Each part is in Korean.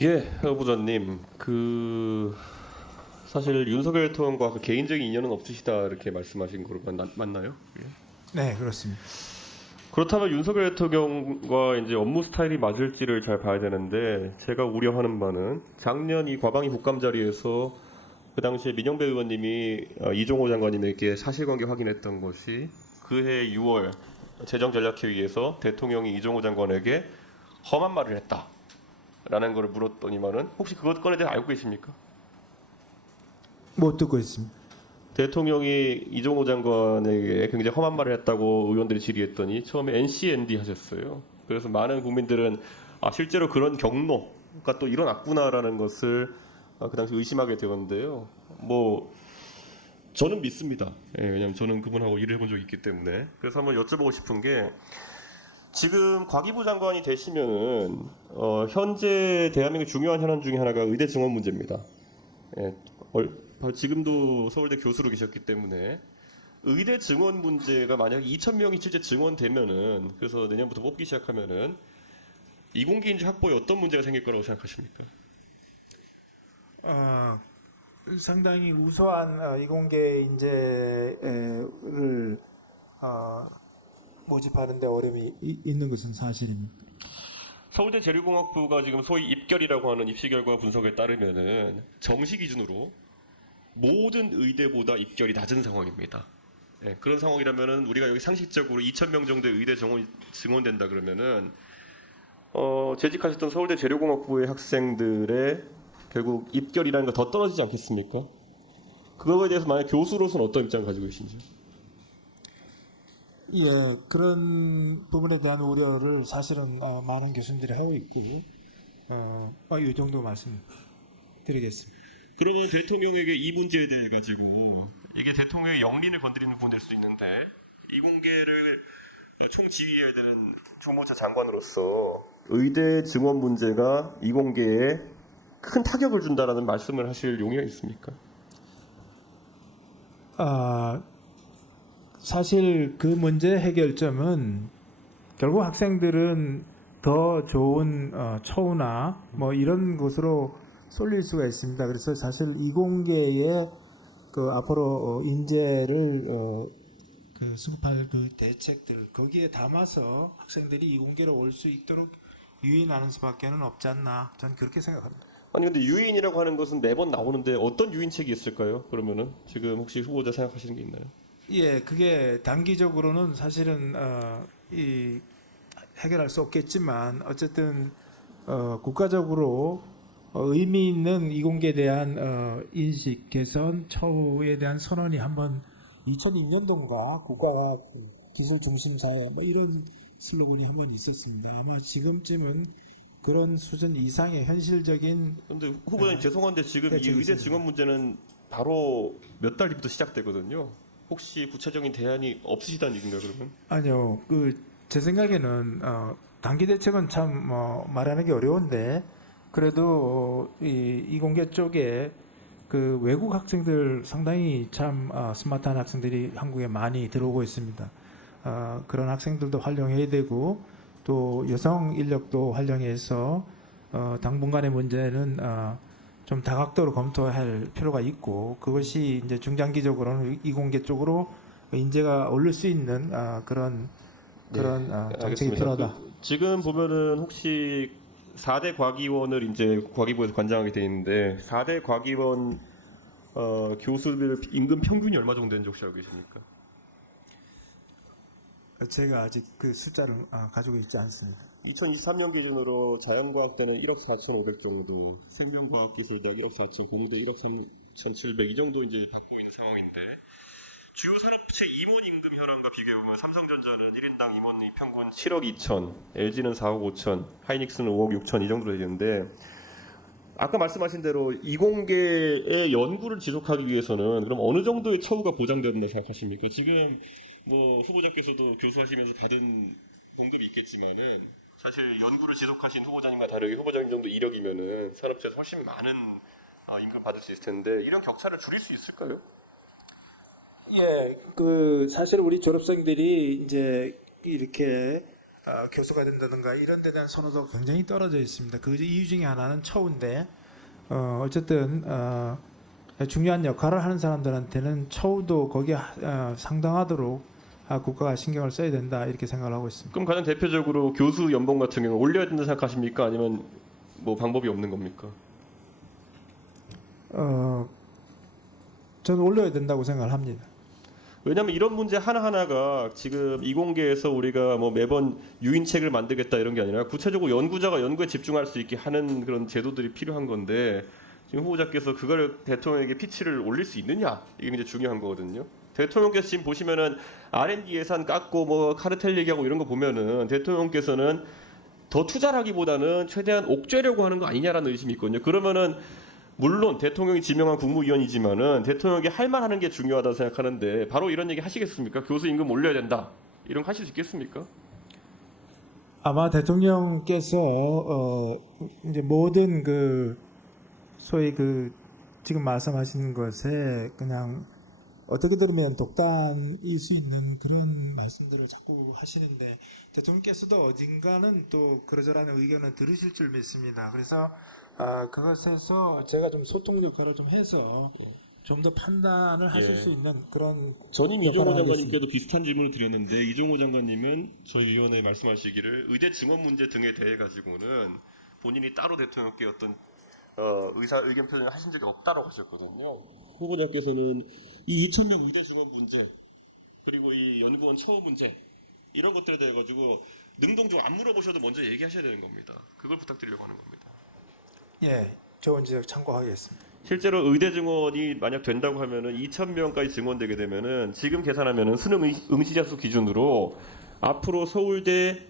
예, 후보자님, 사실 윤석열 대통령과 그 개인적인 인연은 없으시다 이렇게 말씀하신 거로 맞나요? 예. 네, 그렇습니다. 그렇다면 윤석열 대통령과 이제 업무 스타일이 맞을지를 잘 봐야 되는데 제가 우려하는 바는 작년 이 과방위 국감 자리에서 그 당시에 민영배 의원님이 이종호 장관님에게 사실관계 확인했던 것이 그해 6월 재정전략회의에서 대통령이 이종호 장관에게 험한 말을 했다라는 걸 물었더니만은 혹시 그것 건에 대해 알고 계십니까? 못 듣고 있습니다. 대통령이 이종호 장관에게 굉장히 험한 말을 했다고 의원들이 질의했더니 처음에 NCND 하셨어요. 그래서 많은 국민들은 실제로 그런 경로가 또 일어났구나라는 것을 그 당시 의심하게 되었는데요. 뭐 저는 믿습니다. 예, 왜냐하면 저는 그분하고 일을 해본 적이 있기 때문에. 그래서 한번 여쭤보고 싶은 게 지금 과기부 장관이 되시면은 현재 대한민국 중요한 현안 중에 하나가 의대 증원 문제입니다. 예, 지금도 서울대 교수로 계셨기 때문에 의대 증원 문제가 만약 2천 명이 실제 증원되면은 그래서 내년부터 뽑기 시작하면은 이공계인재 확보에 어떤 문제가 생길 거라고 생각하십니까? 어, 상당히 우수한 이공계 인재를 모집하는 데 어려움이 있는 것은 사실입니다. 서울대 재료공학부가 지금 소위 입결이라고 하는 입시 결과 분석에 따르면은 정시 기준으로 모든 의대보다 입결이 낮은 상황입니다. 예, 그런 상황이라면은 우리가 여기 상식적으로 2천 명 정도의 의대 증원된다 그러면은 재직하셨던 서울대 재료공학부의 학생들의 결국 입결이라는 거 더 떨어지지 않겠습니까? 그거에 대해서 만약 교수로서는 어떤 입장을 가지고 계신지요? 예, 그런 부분에 대한 우려를 사실은 많은 교수님들이 하고 있고요. 이 정도 말씀드리겠습니다. 그러면 대통령에게 이 문제에 대해 가지고 이게 대통령의 영린을 건드리는 부분일 수 있는데 이공계를 총지휘해야 되는 총무처 장관으로서 의대 증원 문제가 이공계에 큰 타격을 준다라는 말씀을 하실 용의가 있습니까? 아, 사실 그 문제 해결점은 결국 학생들은 더 좋은 처우나 뭐 이런 곳으로 쏠릴 수가 있습니다. 그래서 사실 이공계의 그 앞으로 인재를 그 수급할 그 대책들 거기에 담아서 학생들이 이공계로 올 수 있도록 유인하는 수밖에는 없지 않나 저는 그렇게 생각합니다. 아니 근데 유인이라고 하는 것은 매번 나오는데 어떤 유인책이 있을까요? 그러면은 지금 혹시 후보자 생각하시는 게 있나요? 예, 그게 단기적으로는 사실은 이 해결할 수 없겠지만 어쨌든 국가적으로 의미 있는 이공계에 대한 인식 개선 처우에 대한 선언이 한번 2002년도인가 국가가 기술 중심 사회 뭐 이런 슬로건이 한번 있었습니다. 아마 지금쯤은 그런 수준 이상의 현실적인 근데 후보자님 죄송한데 지금 이 대책이 의대 있습니다. 증원 문제는 바로 몇 달 뒤부터 시작되거든요. 혹시 구체적인 대안이 없으시다는 얘기인가요, 그러면? 아니요, 제 생각에는 단기 대책은 참 말하는 게 어려운데 그래도 이 이공계 쪽에 그 외국 학생들 상당히 참 스마트한 학생들이 한국에 많이 들어오고 있습니다. 그런 학생들도 활용해야 되고 또 여성 인력도 활용해서 당분간의 문제는 좀 다각도로 검토할 필요가 있고 그것이 이제 중장기적으로는 이공계 쪽으로 인재가 오를 수 있는 그런 정책이 알겠습니다. 필요하다. 지금 보면은 혹시 4대 과기원을 이제 과기부에서 관장하게 돼 있는데 4대 과기원 교수들 임금 평균이 얼마 정도 되는지 혹시 알고 계십니까? 제가 아직 그 숫자를 가지고 있지 않습니다. 2023년 기준으로 자연과학대는 1억 4,500 정도, 생명과학기술대학 1억 4천, 공대 1억 3,700 이 정도 이제 받고 있는 상황인데 주요 산업체 임원 임금 현황과 비교해보면 삼성전자는 1인당 임원이 평균 7억 2천, LG는 4억 5천, 하이닉스는 5억 6천 이 정도 되는데 아까 말씀하신 대로 이공계의 연구를 지속하기 위해서는 그럼 어느 정도의 처우가 보장된다 생각하십니까? 지금 뭐 후보자께서도 교수하시면서 받은 공급이 있겠지만은 사실 연구를 지속하신 후보자님과 다르게 후보자님 정도 이력이면은 산업체에서 훨씬 많은 임금 받을 수 있을 텐데 이런 격차를 줄일 수 있을까요? 예, 사실 우리 졸업생들이 이제 이렇게 교수가 된다든가 이런 데 대한 선호도가 굉장히 떨어져 있습니다. 그 이유 중에 하나는 처우인데 어쨌든 중요한 역할을 하는 사람들한테는 처우도 거기에 상당하도록 국가가 신경을 써야 된다 이렇게 생각을 하고 있습니다. 그럼 가장 대표적으로 교수 연봉 같은 경우 올려야 된다 생각하십니까? 아니면 뭐 방법이 없는 겁니까? 저는 올려야 된다고 생각을 합니다. 왜냐하면 이런 문제 하나하나가 지금 이공계에서 우리가 뭐 매번 유인책을 만들겠다 이런 게 아니라 구체적으로 연구자가 연구에 집중할 수 있게 하는 그런 제도들이 필요한 건데 지금 후보자께서 그걸 대통령에게 피치를 올릴 수 있느냐 이게 굉장히 중요한 거거든요. 대통령께서 지금 보시면은 R&D 예산 깎고 뭐 카르텔 얘기하고 이런 거 보면은 대통령께서는 더 투자하기보다는 최대한 옥죄려고 하는 거 아니냐라는 의심이 있거든요. 그러면은 물론 대통령이 지명한 국무위원이지만은 대통령에게 할 말하는 게 중요하다고 생각하는데 바로 이런 얘기 하시겠습니까? 교수 임금 올려야 된다. 이런 거 하실 수 있겠습니까? 아마 대통령께서 이제 모든 그 소위 그 지금 말씀하시는 것에 그냥 어떻게 들으면 독단일 수 있는 그런 말씀들을 자꾸 하시는데 대통령께서도 어딘가는 또 그러저러한 의견을 들으실 줄 믿습니다. 그래서 그것에서 제가 좀 소통 역할을 좀 해서 좀 더 판단을 하실 수 있는 그런 전임 역할을 이종호 하겠습니다. 장관님께도 비슷한 질문을 드렸는데 이종호 장관님은 저희 위원회에 말씀하시기를 의대 증원 문제 등에 대해 가지고는 본인이 따로 대통령께 어떤 의견 표명을 하신 적이 없다고 하셨거든요. 후보자께서는 이 2,000명 의대 증원 문제 그리고 이 연구원 처우 문제 이런 것들에 대해 가지고 능동적 안 물어보셔도 먼저 얘기하셔야 되는 겁니다. 그걸 부탁드리려고 하는 겁니다. 예, 좋은 지적 참고하겠습니다. 실제로 의대 증원이 만약 된다고 하면은 2,000명까지 증원되게 되면은 지금 계산하면은 수능 응시자 수 기준으로 앞으로 서울대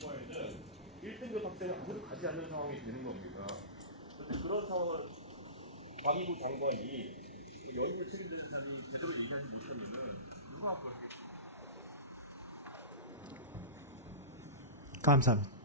공부에는 1등급 학생을 아무도 가지 않는 상황이 되는 겁니다. 그런 상황을 과기부 장관이 연구에 책임지는 사람이 제대로 얘기하지 못하면은 누가 앞으로 하겠습니까? 감사합니다.